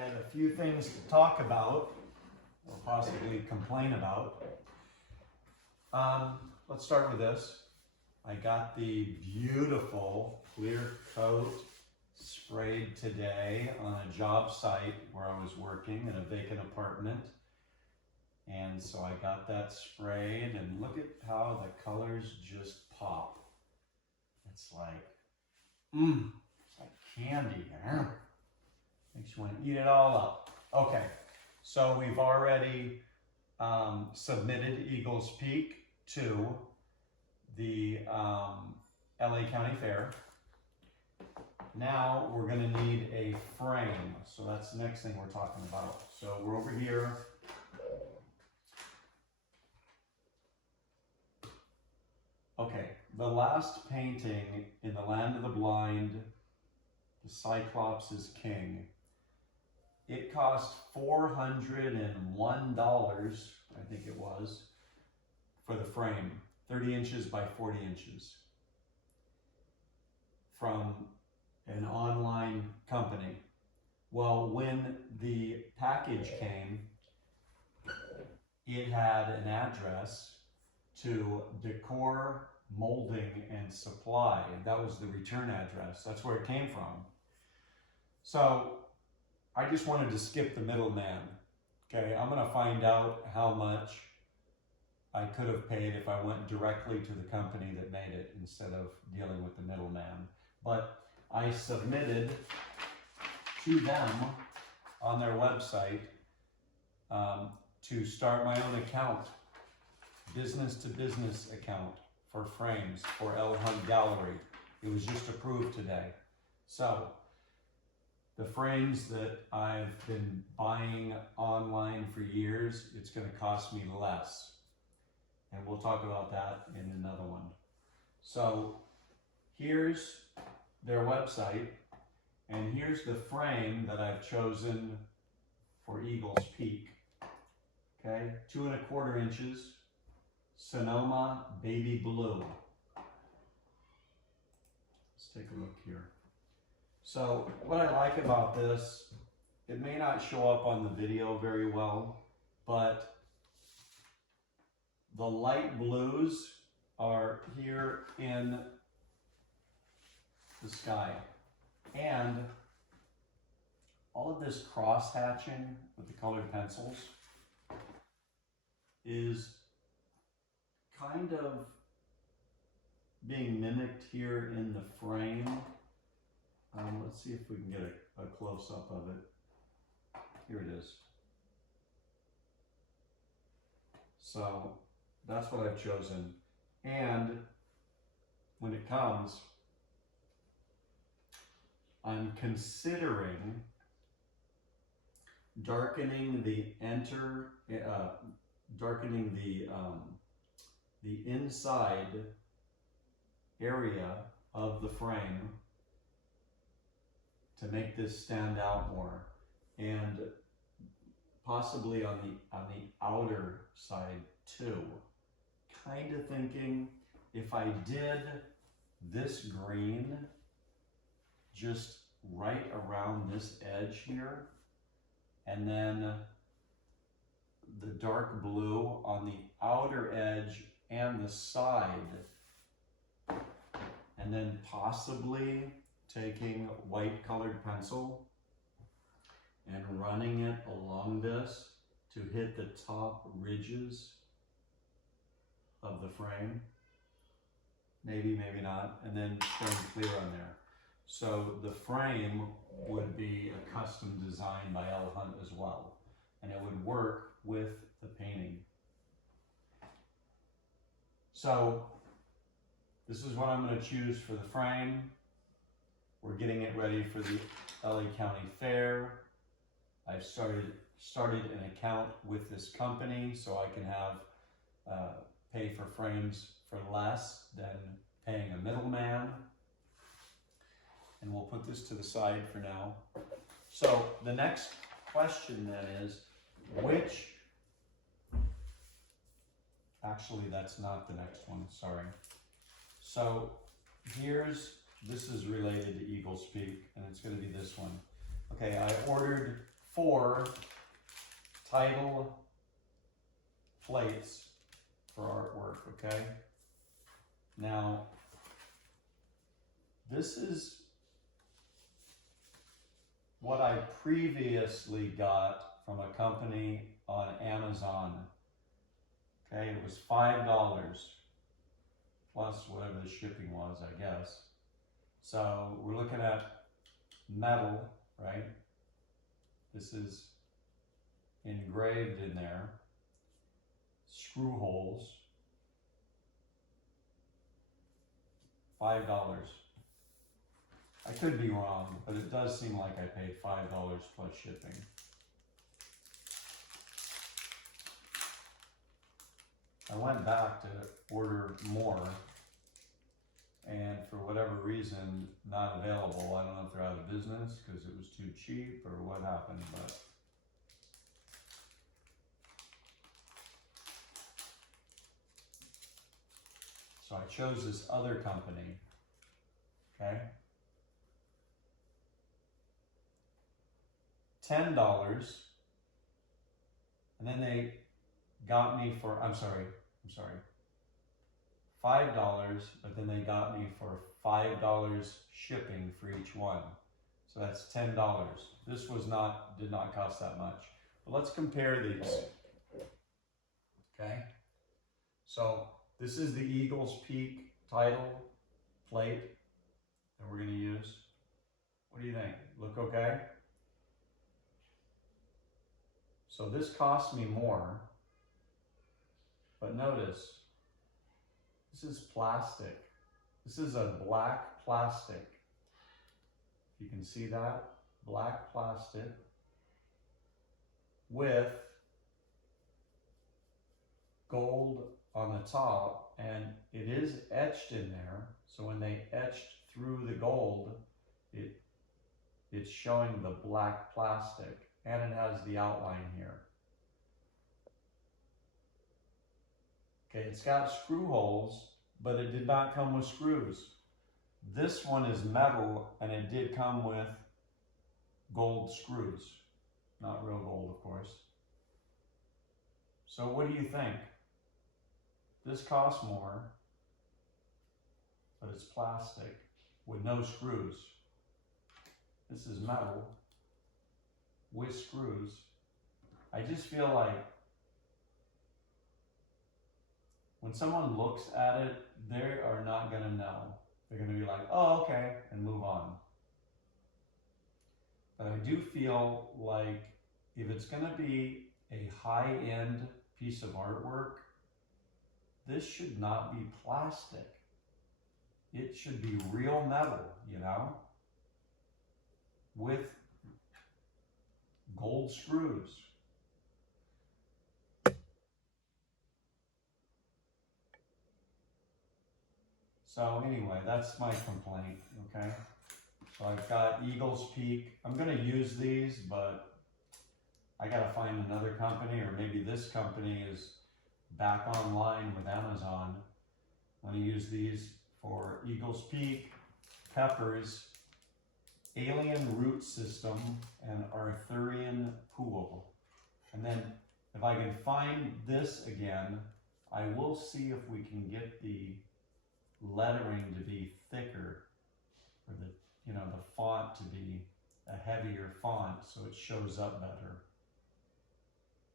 I had a few things to talk about, or possibly complain about. Let's start with this. I got the beautiful clear coat sprayed today on a job site where I was working in a vacant apartment. And so I got that sprayed, and look at how the colors just pop. It's like, it's like candy. Makes you want to eat it all up. Okay, so we've already submitted Eagles Peak to the LA County Fair. Now we're going to need a frame. So that's the next thing we're talking about. So we're over here. Okay, the last painting in the Land of the Blind, the Cyclops is King. It cost $401, I think it was, for the frame, 30 inches by 40 inches, from an online company. Well, when the package came, it had an address to Decor Molding and Supply. That was the return address. That's where it came from. So I just wanted to skip the middleman. Okay, I'm gonna find out how much I could have paid if I went directly to the company that made it instead of dealing with the middleman. But I submitted to them on their website to start my own account, business to business account for frames for l.hunt gallery. It was just approved today. So the frames that I've been buying online for years, it's going to cost me less. And we'll talk about that in another one. So here's their website, and here's the frame that I've chosen for Eagles Peak. Okay, 2 1/4 inches, Sonoma Baby Blue. Let's take a look here. So what I like about this, it may not show up on the video very well, but the light blues are here in the sky. And all of this cross hatching with the colored pencils is kind of being mimicked here in the frame. Let's see if we can get a close-up of it. Here it is. So that's what I've chosen. And when it comes, I'm considering darkening the inside area of the frame to make this stand out more, and possibly on the outer side too. Kind of thinking if I did this green just right around this edge here, and then the dark blue on the outer edge and the side, and then possibly taking white colored pencil and running it along this to hit the top ridges of the frame. Maybe, maybe not, and then staying clear on there. So the frame would be a custom design by l.hunt as well, and it would work with the painting. So this is what I'm going to choose for the frame. We're getting it ready for the LA County Fair. I've started an account with this company so I can have pay for frames for less than paying a middleman. And we'll put this to the side for now. So the next question then is, actually that's not the next one, sorry. So this is related to Eagles Peak, and it's going to be this one. Okay, I ordered 4 title plates for artwork, okay? Now, this is what I previously got from a company on Amazon. Okay, it was $5 plus whatever the shipping was, I guess. So we're looking at metal, right? This is engraved in there. Screw holes. $5. I could be wrong, but it does seem like I paid $5 plus shipping. I went back to order more, and for whatever reason, not available. I don't know if they're out of business because it was too cheap or what happened, but so I chose this other company, okay? $10, and then they got me for, I'm sorry, $5, but then they got me for $5 shipping for each one. So that's $10. This did not cost that much. But let's compare these, okay? So this is the Eagles Peak title plate that we're gonna use. What do you think? Look okay? So this cost me more, but notice, this is plastic. This is a black plastic. You can see that, black plastic with gold on the top, and it is etched in there. So when they etched through the gold, it's showing the black plastic, and it has the outline here. Okay, it's got screw holes, but it did not come with screws. This one is metal, and it did come with gold screws. Not real gold, of course. So what do you think? This costs more, but it's plastic with no screws. This is metal with screws. I just feel like when someone looks at it, they are not gonna know. They're gonna be like, oh, okay, and move on. But I do feel like if it's gonna be a high-end piece of artwork, this should not be plastic. It should be real metal, you know, with gold screws. So anyway, that's my complaint, okay? So I've got Eagles Peak. I'm gonna use these, but I gotta find another company, or maybe this company is back online with Amazon. I'm gonna use these for Eagles Peak, Peppers, Alien Root System, and Arthurian Pool. And then if I can find this again, I will see if we can get the lettering to be thicker, or the font to be a heavier font so it shows up better.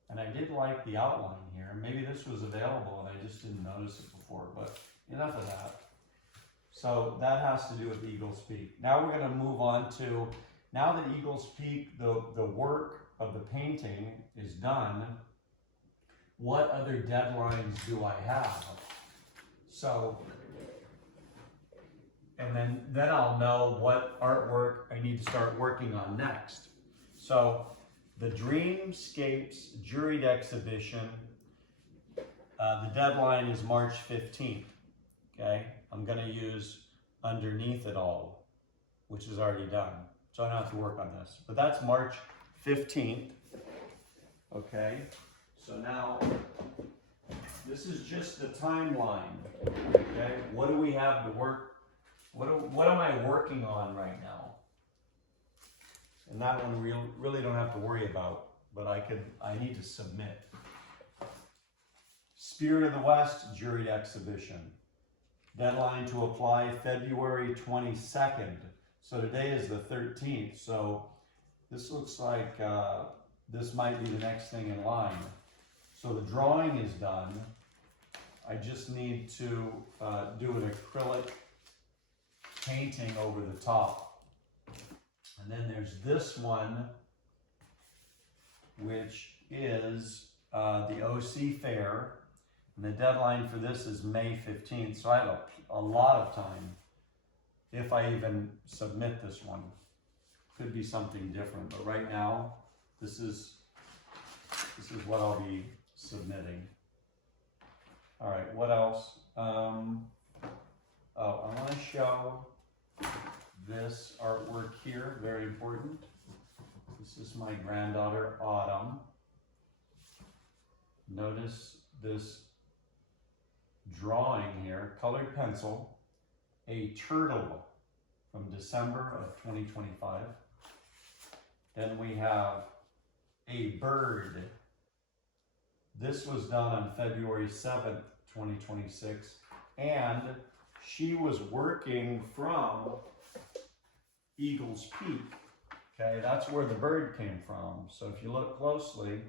And I did like the outline here. Maybe this was available and I just didn't notice it before, but enough of that. So that has to do with Eagles Peak. Now we're going to move on to, now that Eagles Peak, the work of the painting is done, what other deadlines do I have? So, and then I'll know what artwork I need to start working on next. So the Dreamscapes Juried Exhibition, the deadline is March 15th, okay? I'm gonna use Underneath It All, which is already done. So I don't have to work on this, but that's March 15th, okay? So now, this is just the timeline, okay? What do we have to work? What am I working on right now? And that one we really don't have to worry about, but I need to submit. Spirit of the West juried exhibition. Deadline to apply February 22nd. So today is the 13th. So this looks like this might be the next thing in line. So the drawing is done. I just need to do an acrylic painting over the top. And then there's this one, which is the OC Fair. And the deadline for this is May 15th. So I have a lot of time if I even submit this one. Could be something different, but right now, this is what I'll be submitting. All right, what else? Oh, I want to show this artwork here, very important. This is my granddaughter, Autumn. Notice this drawing here, colored pencil, a turtle from December of 2025. Then we have a bird. This was done on February 7th, 2026, and she was working from Eagles Peak. Okay, that's where the bird came from. So if you look closely,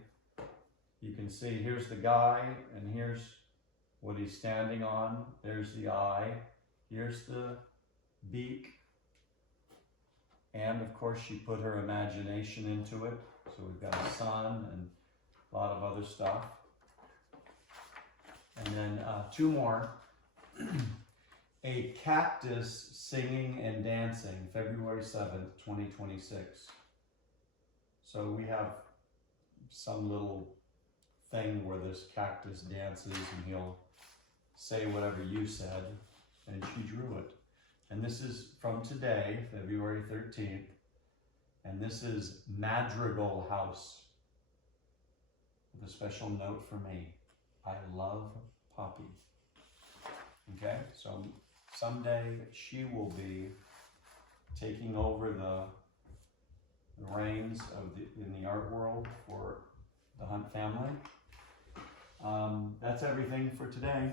you can see here's the guy, and here's what he's standing on. There's the eye. Here's the beak. And of course, she put her imagination into it. So we've got a sun and a lot of other stuff. And then two more. A cactus singing and dancing, February 7th, 2026. So we have some little thing where this cactus dances and he'll say whatever you said, and she drew it. And this is from today, February 13th, and this is Madrigal House, with a special note for me. I love Poppy. Okay, so someday she will be taking over the reins in the art world for the Hunt family. That's everything for today.